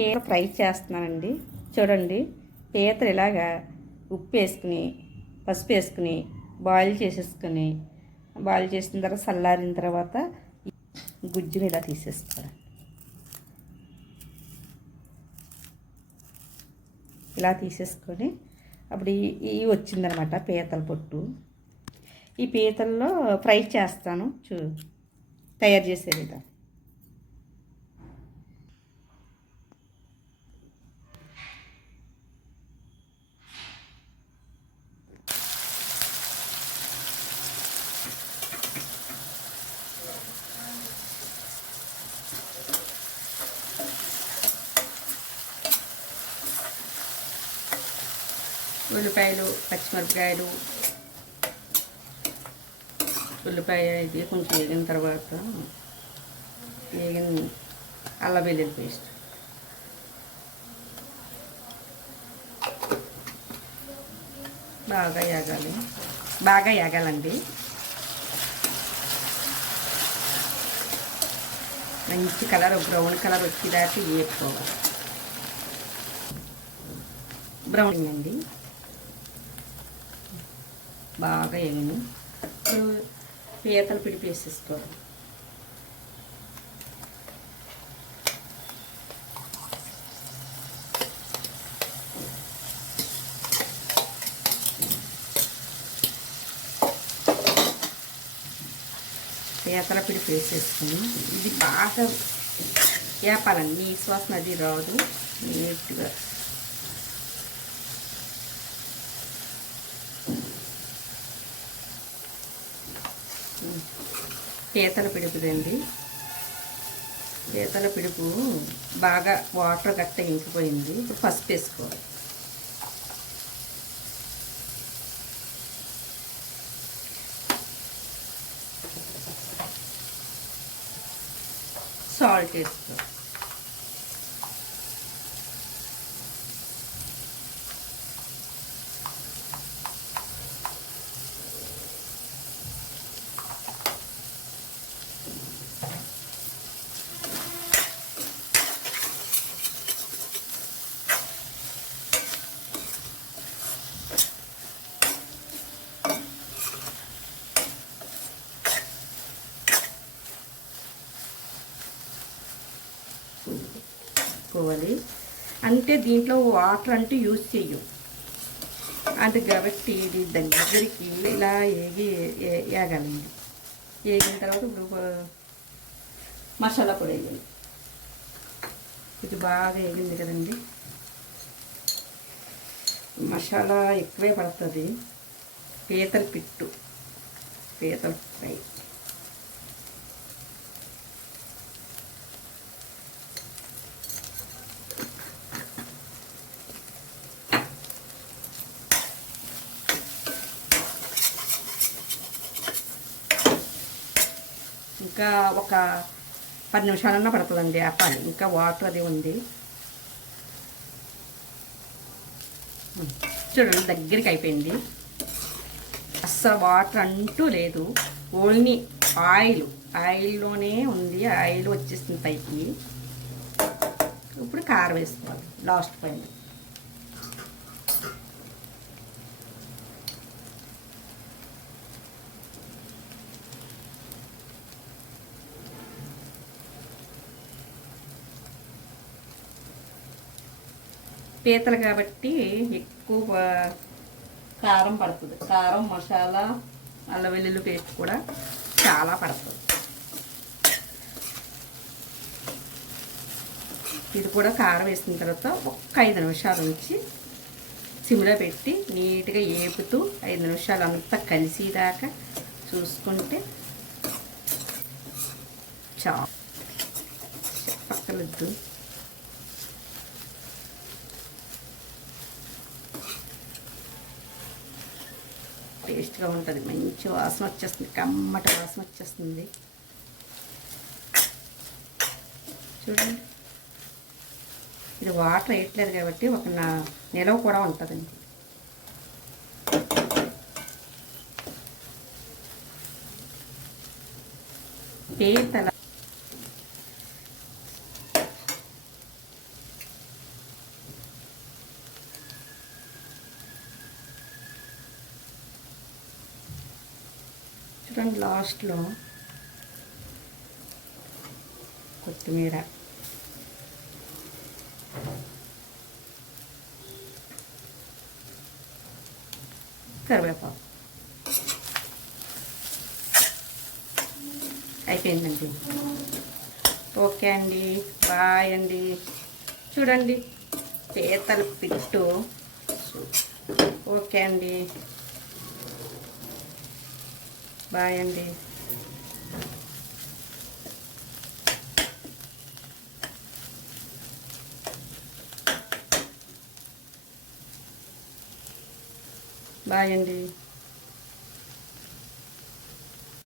పీతలు ఫ్రై చేస్తున్నానండి. చూడండి, పీతలు ఇలాగా ఉప్పు వేసుకుని పసుపు వేసుకుని బాయిల్ చేసేసుకుని బాయిల్ చేసిన తర్వాత చల్లారిన తర్వాత గుజ్జుని ఇలా తీసేసుకోవాలి. ఇలా తీసేసుకొని అప్పుడు ఈ వచ్చిందనమాట పీతల పొట్టు. ఈ పీతల్లో ఫ్రై చేస్తాను. తయారు చేసే విధానం. ఉల్లిపాయలు, పచ్చిమిరపకాయలు, ఉల్లిపాయ ఇది కొంచెం వేగిన తర్వాత అల్లం వెల్లుల్లి పేస్ట్, బాగా యాగాలండి. మంచి కలర్, బ్రౌన్ కలర్ వచ్చేదాకా వేపుకోవాలి. బ్రౌన్ అండి బాగా వేగను. ఇప్పుడు పీతలు పిడిపి వేసేసుకోవాలి. పీతల పిడిపి వేసేసుకుని ఇది బాగా వేపాలండి. నీసు వాసన అది రాదు. నీట్గా పీతల పిడుపుదండి. పీతల పిడుపు బాగా వాటర్ గట్ట ఇంకిపోయింది. ఇప్పుడు పసుపు వేసుకోవాలి. సాల్ట్ వేసుకోవాలి. వేసుకోవాలి. అంటే దీంట్లో వాటర్ అంటే యూజ్ చెయ్యం. అది కాబట్టి ఇది దగ్గరికి ఇలా వేగాలండి. వేగిన తర్వాత ఇప్పుడు మసాలా పొడి వేయాలి. ఇది బాగా వేగింది కదండి. మసాలా ఎక్కువే పడుతుంది. పీతల పిట్టు, పీతల ఫ్రై. ఇంకా ఒక 10 నిమిషాలన్నా పడుతుందండి ఆ పని. ఇంకా వాటర్ అది ఉంది. చూడండి, దగ్గరికి అయిపోయింది. అస్సలు వాటర్ అంటూ లేదు. ఓన్లీ ఆయిల్లోనే ఉంది. ఆయిల్ వచ్చేసింది పైకి. ఇప్పుడు కారం వేసుకోవాలి లాస్ట్ పైన. పీతలు కాబట్టి ఎక్కువ కారం పడుతుంది. కారం, మసాలా, అల్లం వెల్లుల్లి పేస్ట్ కూడా చాలా పడుతుంది. ఇది కూడా కారం వేసిన తర్వాత ఒక్క 5 నిమిషాలు ఉంచి సిమ్లో పెట్టి నీట్గా ఏపుతూ 5 నిమిషాలు అంతా కలిసేదాకా చూసుకుంటే చాలా పక్కలొద్దు. టేస్ట్గా ఉంటుంది. మంచి వాసన వచ్చేస్తుంది. కమ్మటి వాసన వచ్చేస్తుంది. చూడండి, ఇది వాటర్ వేయట్లేదు కాబట్టి ఒక నిలవ కూడా ఉంటుందండి. పీతల చూడండి లాస్ట్లో కొత్తిమీర, కరివేపాకు. అయిపోయిందండి. ఓకే అండి, బాయ్ అండి. చూడండి పీతల పిట్టు. ఓకే అండి, బాయ్ అండి. బాయ్ అండి.